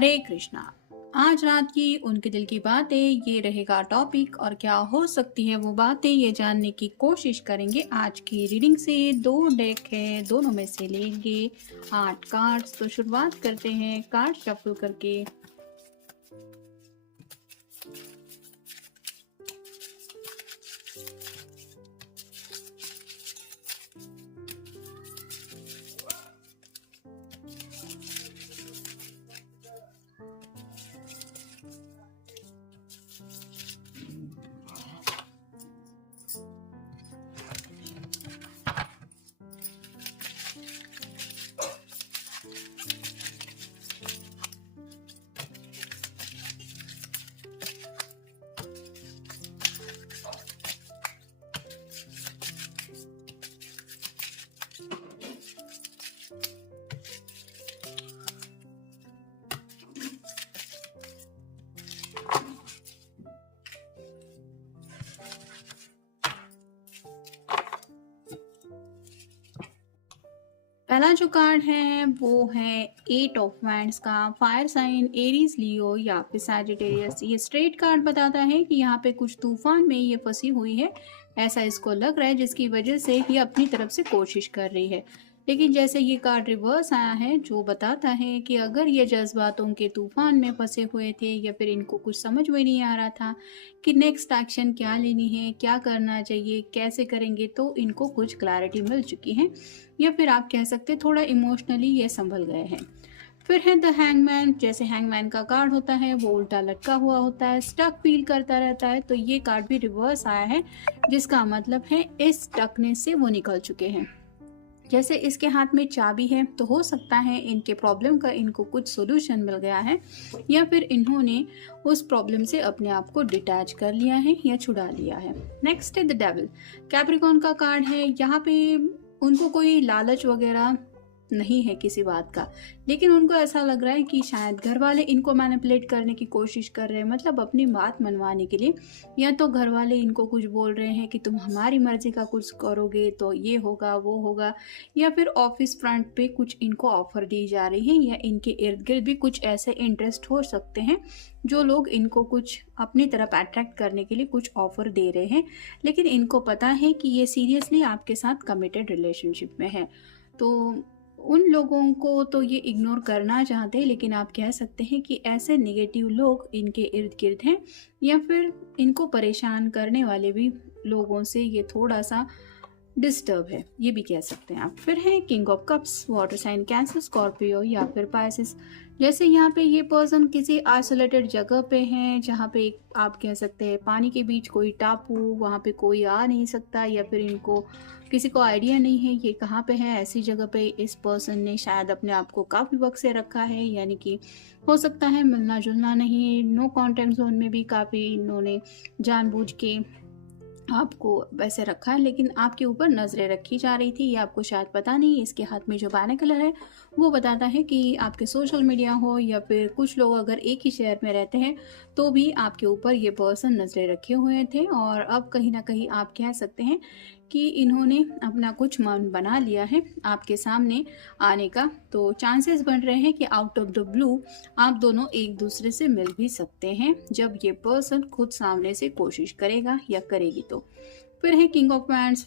हरे कृष्णा। आज रात की उनके दिल की बातें ये रहेगा टॉपिक, और क्या हो सकती है वो बातें ये जानने की कोशिश करेंगे। आज की रीडिंग से दो डेक है, दोनों में से लेंगे 8 कार्ड्स। तो शुरुआत करते हैं कार्ड शफल करके। पहला जो कार्ड है वो है 8 ऑफ वैंड्स का। फायर साइन एरीज, लियो या फिर सैजिटेरियस। ये स्ट्रेट कार्ड बताता है कि यहाँ पे कुछ तूफान में ये फंसी हुई है, ऐसा इसको लग रहा है, जिसकी वजह से ये अपनी तरफ से कोशिश कर रही है। लेकिन जैसे ये कार्ड रिवर्स आया है जो बताता है कि अगर ये जज्बातों के तूफान में फंसे हुए थे या फिर इनको कुछ समझ में नहीं आ रहा था कि नेक्स्ट एक्शन क्या लेनी है, क्या करना चाहिए, कैसे करेंगे, तो इनको कुछ क्लैरिटी मिल चुकी है, या फिर आप कह सकते हैं थोड़ा इमोशनली ये संभल गए हैं। फिर है द हैंगमैन। जैसे हैंगमैन का कार्ड होता है वो उल्टा लटका हुआ होता है, स्टक फील करता रहता है, तो ये कार्ड भी रिवर्स आया है, जिसका मतलब है इस स्टकनेस से वो निकल चुके हैं। जैसे इसके हाथ में चाबी है, तो हो सकता है इनके प्रॉब्लम का इनको कुछ सोल्यूशन मिल गया है, या फिर इन्होंने उस प्रॉब्लम से अपने आप को डिटैच कर लिया है या छुड़ा लिया है। नेक्स्ट है द डेविल। कैप्रिकॉर्न का कार्ड है। यहाँ पे उनको कोई लालच वगैरह नहीं है किसी बात का, लेकिन उनको ऐसा लग रहा है कि शायद घर वाले इनको मैनिपुलेट करने की कोशिश कर रहे हैं, मतलब अपनी बात मनवाने के लिए। या तो घर वाले इनको कुछ बोल रहे हैं कि तुम हमारी मर्जी का कुछ करोगे तो ये होगा वो होगा, या फिर ऑफिस फ्रंट पे कुछ इनको ऑफर दी जा रही है, या इनके इर्द गिर्द भी कुछ ऐसे इंटरेस्ट हो सकते हैं जो लोग इनको कुछ अपनी तरफ अट्रैक्ट करने के लिए कुछ ऑफर दे रहे हैं। लेकिन इनको पता है कि ये सीरियसली आपके साथ कमिटेड रिलेशनशिप में है, तो उन लोगों को तो ये इग्नोर करना चाहते हैं, लेकिन आप कह सकते हैं कि ऐसे नेगेटिव लोग इनके इर्द गिर्द हैं, या फिर इनको परेशान करने वाले भी लोगों से ये थोड़ा सा डिस्टर्ब है, ये भी कह सकते हैं आप। फिर है king of cups. Water sign Cancer, Scorpio या फिर पाइसिस। जैसे यहाँ पे ये पर्सन किसी आइसोलेटेड जगह पे हैं, जहाँ पे आप कह सकते हैं पानी के बीच कोई टापू, वहाँ पे कोई आ नहीं सकता, या फिर इनको किसी को आइडिया नहीं है ये कहाँ पे है। ऐसी जगह पे इस पर्सन ने शायद अपने आप को काफ़ी वक्त से रखा है, यानी कि हो सकता है मिलना जुलना नहीं, नो कॉन्टैक्ट जोन में भी काफ़ी इन्होंने जानबूझ के आपको वैसे रखा है, लेकिन आपके ऊपर नज़रें रखी जा रही थी, ये आपको शायद पता नहीं। इसके हाथ में जो बैने कलर है वो बताता है कि आपके सोशल मीडिया हो या फिर कुछ लोग अगर एक ही शहर में रहते हैं तो भी आपके ऊपर ये पर्सन नज़रें रखे हुए थे, और अब कहीं ना कहीं आप कह सकते हैं कि इन्होंने अपना कुछ मन बना लिया है आपके सामने आने का। तो चांसेस बन रहे हैं कि आउट ऑफ द ब्लू आप दोनों एक दूसरे से मिल भी सकते हैं, जब ये पर्सन खुद सामने से कोशिश करेगा या करेगी तो। फिर है king of wands,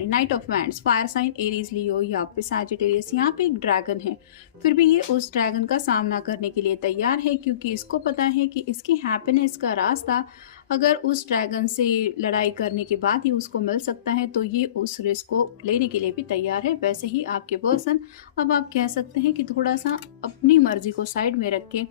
knight of wands. Fire sign Aries, Leo या फिर सैजिटेरियस। यहाँ पे एक ड्रैगन है, फिर भी ये उस ड्रैगन का सामना करने के लिए तैयार है, क्योंकि इसको पता है कि इसकी हैप्पीनेस का रास्ता अगर उस ड्रैगन से लड़ाई करने के बाद ही उसको मिल सकता है, तो ये उस रिस्क को लेने के लिए भी तैयार है। वैसे ही आपके पर्सन, अब आप कह सकते हैं कि थोड़ा सा अपनी मर्जी को साइड में रख के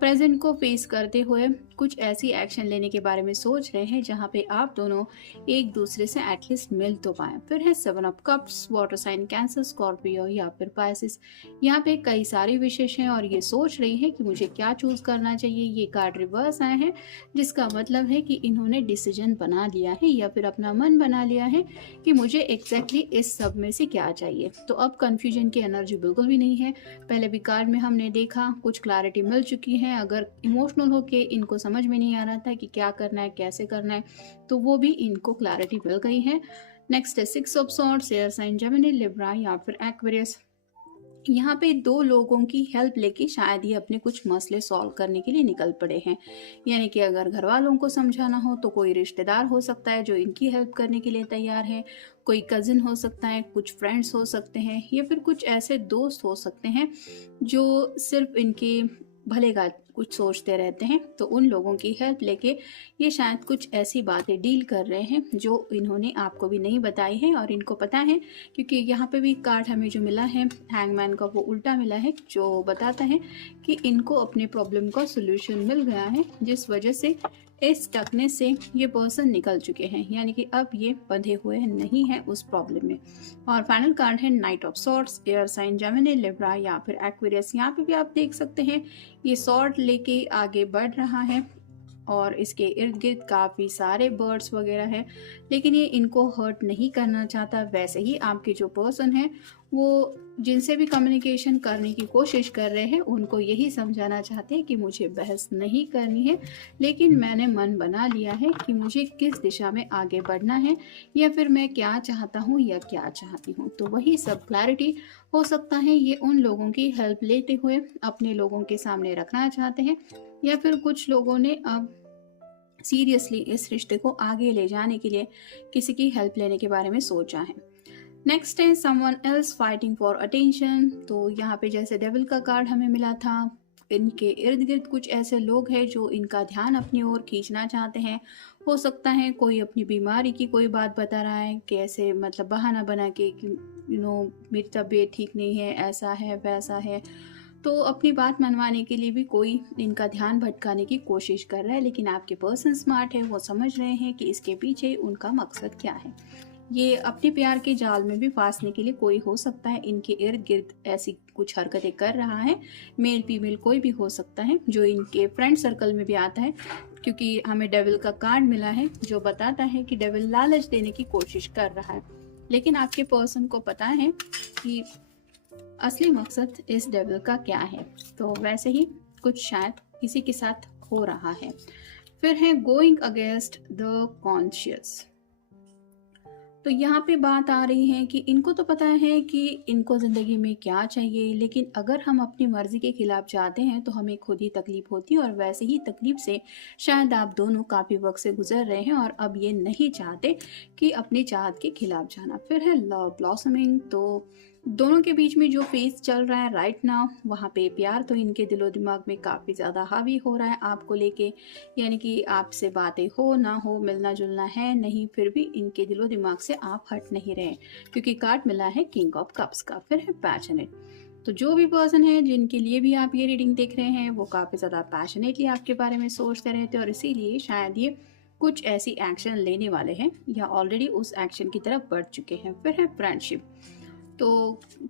प्रेजेंट को फेस करते हुए कुछ ऐसी एक्शन लेने के बारे में सोच रहे हैं जहां पे आप दोनों एक दूसरे से एटलीस्ट मिल तो पाए। फिर है 7 of cups. Water sign Cancer, Scorpio या फिर पाइसिस। यहाँ पे कई सारे विशेष हैं और ये सोच रही है कि मुझे क्या चूज करना चाहिए। ये कार्ड रिवर्स आए हैं, जिसका मतलब है कि इन्होंने डिसीजन बना लिया है या फिर अपना मन बना लिया है कि मुझे एग्जैक्टली इस सब में से क्या चाहिए। तो अब कंफ्यूजन की एनर्जी बिल्कुल भी नहीं है। पहले भी कार्ड में हमने देखा कुछ क्लैरिटी मिल चुकी है। अगर इमोशनल होके इनको समझ में नहीं आ रहा था कि क्या करना है, कैसे करना है, तो वो भी इनको क्लैरिटी मिल गई है। नेक्स्ट है 6 of swords. Air sign Gemini, Libra या फिर एक्वेरियस। यहाँ पे 2 लोगों की हेल्प लेके शायद ये अपने कुछ मसले सॉल्व करने के लिए निकल पड़े हैं। यानी कि अगर घर वालों को समझाना हो तो कोई रिश्तेदार हो सकता है जो इनकी हेल्प करने के लिए तैयार है, कोई कज़िन हो सकता है, कुछ फ्रेंड्स हो सकते हैं या फिर कुछ ऐसे दोस्त हो सकते हैं जो सिर्फ इनके भले का कुछ सोचते रहते हैं। तो उन लोगों की हेल्प लेके ये शायद कुछ ऐसी बातें डील कर रहे हैं जो इन्होंने आपको भी नहीं बताई है और इनको पता है, क्योंकि यहाँ पे भी कार्ड हमें जो मिला है हैंगमैन का वो उल्टा मिला है, जो बताता है कि इनको अपने प्रॉब्लम का सोल्यूशन मिल गया है, जिस वजह से इस टकने से ये पर्सन निकल चुके हैं। यानी कि अब ये बंधे हुए नहीं हैं उस प्रॉब्लम में। और फाइनल कार्ड है knight of swords, air sign Gemini, Libra या फिर एक्वेरियस। यहाँ पे भी आप देख सकते हैं ये सॉर्ड लेके आगे बढ़ रहा है और इसके इर्द गिर्द काफ़ी सारे बर्ड्स वगैरह है, लेकिन ये इनको हर्ट नहीं करना चाहता। वैसे ही आपके जो पर्सन है वो जिनसे भी कम्युनिकेशन करने की कोशिश कर रहे हैं उनको यही समझाना चाहते हैं कि मुझे बहस नहीं करनी है, लेकिन मैंने मन बना लिया है कि मुझे किस दिशा में आगे बढ़ना है या फिर मैं क्या चाहता हूँ या क्या चाहती हूँ। तो वही सब क्लैरिटी हो सकता है ये उन लोगों की हेल्प लेते हुए अपने लोगों के सामने रखना चाहते हैं, या फिर कुछ लोगों ने अब सीरियसली इस रिश्ते को आगे ले जाने के लिए किसी की हेल्प लेने के बारे में सोचा है। नेक्स्ट है someone else fighting for attention. तो यहाँ पे जैसे डेविल का कार्ड हमें मिला था, इनके इर्द गिर्द कुछ ऐसे लोग हैं जो इनका ध्यान अपनी ओर खींचना चाहते हैं। हो सकता है कोई अपनी बीमारी की कोई बात बता रहा है, कैसे मतलब बहाना बना के कि मेरी तबीयत ठीक नहीं है, ऐसा है वैसा है। तो अपनी बात मनवाने के लिए भी कोई इनका ध्यान भटकाने की कोशिश कर रहा है, लेकिन आपके पर्सन स्मार्ट है, वो समझ रहे हैं कि इसके पीछे उनका मकसद क्या है। ये अपने प्यार के जाल में भी फांसने के लिए कोई हो सकता है इनके इर्द गिर्द ऐसी कुछ हरकतें कर रहा है। मेल फीमेल कोई भी हो सकता है जो इनके फ्रेंड सर्कल में भी आता है, क्योंकि हमें डेविल का कार्ड मिला है जो बताता है कि डेविल लालच देने की कोशिश कर रहा है, लेकिन आपके पर्सन को पता है कि असली मकसद इस डेविल का क्या है। तो वैसे ही कुछ शायद किसी के साथ हो रहा है। फिर है गोइंग अगेंस्ट द कॉन्शियस। तो यहाँ पे बात आ रही है कि इनको तो पता है कि इनको ज़िंदगी में क्या चाहिए, लेकिन अगर हम अपनी मर्ज़ी के खिलाफ जाते हैं तो हमें खुद ही तकलीफ़ होती है, और वैसे ही तकलीफ़ से शायद आप दोनों काफ़ी वक्त से गुजर रहे हैं और अब ये नहीं चाहते कि अपनी चाहत के खिलाफ जाना। फिर है लव ब्लॉसमिंग। तो दोनों के बीच में जो फेज चल रहा है राइट नाउ, वहाँ पे प्यार तो इनके दिलो दिमाग में काफ़ी ज़्यादा हावी हो रहा है आपको लेके। यानी कि आपसे बातें हो ना हो, मिलना जुलना है नहीं, फिर भी इनके दिलो दिमाग से आप हट नहीं रहे, क्योंकि कार्ड मिला है किंग ऑफ कप्स का। फिर है पैशनेट। तो जो भी पर्सन है जिनके लिए भी आप ये रीडिंग देख रहे हैं वो काफ़ी ज़्यादा पैशनेटली आपके बारे में सोचते रहते हैं, और इसीलिए शायद ये कुछ ऐसी एक्शन लेने वाले हैं या ऑलरेडी उस एक्शन की तरफ बढ़ चुके हैं। फिर है फ्रेंडशिप। तो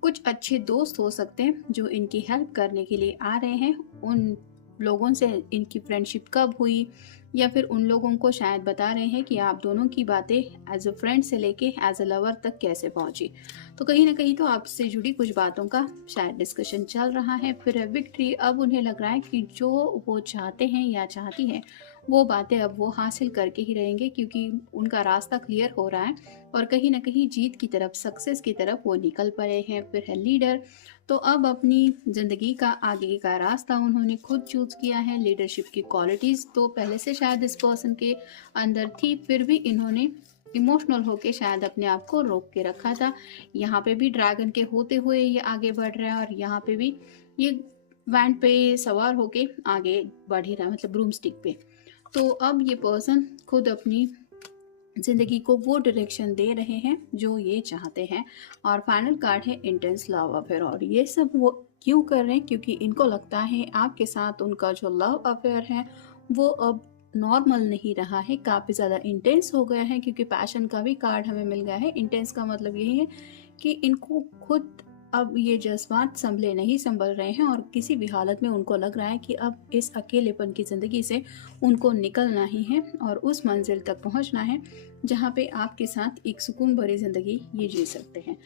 कुछ अच्छे दोस्त हो सकते हैं जो इनकी हेल्प करने के लिए आ रहे हैं। उन लोगों से इनकी फ्रेंडशिप कब हुई, या फिर उन लोगों को शायद बता रहे हैं कि आप दोनों की बातें एज अ फ्रेंड से लेके एज अ लवर तक कैसे पहुंची। तो कहीं ना कहीं तो आपसे जुड़ी कुछ बातों का शायद डिस्कशन चल रहा है। फिर है विक्ट्री। अब उन्हें लग रहा है कि जो वो चाहते हैं या चाहती हैं वो बातें अब वो हासिल करके ही रहेंगे, क्योंकि उनका रास्ता क्लियर हो रहा है और कहीं ना कहीं जीत की तरफ, सक्सेस की तरफ वो निकल पड़े हैं। फिर है लीडर। तो अब अपनी ज़िंदगी का आगे का रास्ता उन्होंने खुद चूज़ किया है। लीडरशिप की क्वालिटीज़ तो पहले से शायद इस पर्सन के अंदर थी, फिर भी इन्होंने इमोशनल होके शायद अपने आप को रोक के रखा था। यहाँ पे भी ड्रैगन के होते हुए ये आगे बढ़ रहा है, और यहाँ पे भी ये वैन पे सवार होके आगे बढ़ ही रहा है, मतलब ब्रूम स्टिक पे। तो अब ये पर्सन खुद अपनी ज़िंदगी को वो डायरेक्शन दे रहे हैं जो ये चाहते हैं। और फाइनल कार्ड है इंटेंस लव अफेयर। और ये सब वो क्यों कर रहे हैं, क्योंकि इनको लगता है आपके साथ उनका जो लव अफेयर है वो अब नॉर्मल नहीं रहा है, काफ़ी ज़्यादा इंटेंस हो गया है। क्योंकि पैशन का भी कार्ड हमें मिल गया है। इंटेंस का मतलब यही है कि इनको खुद अब ये जज्बात संभले नहीं संभल रहे हैं, और किसी भी हालत में उनको लग रहा है कि अब इस अकेलेपन की ज़िंदगी से उनको निकलना ही है और उस मंजिल तक पहुंचना है जहां पे आपके साथ एक सुकून भरी ज़िंदगी ये जी सकते हैं।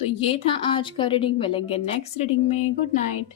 तो ये था आज का रीडिंग। मिलेंगे नेक्स्ट रीडिंग में। Good night.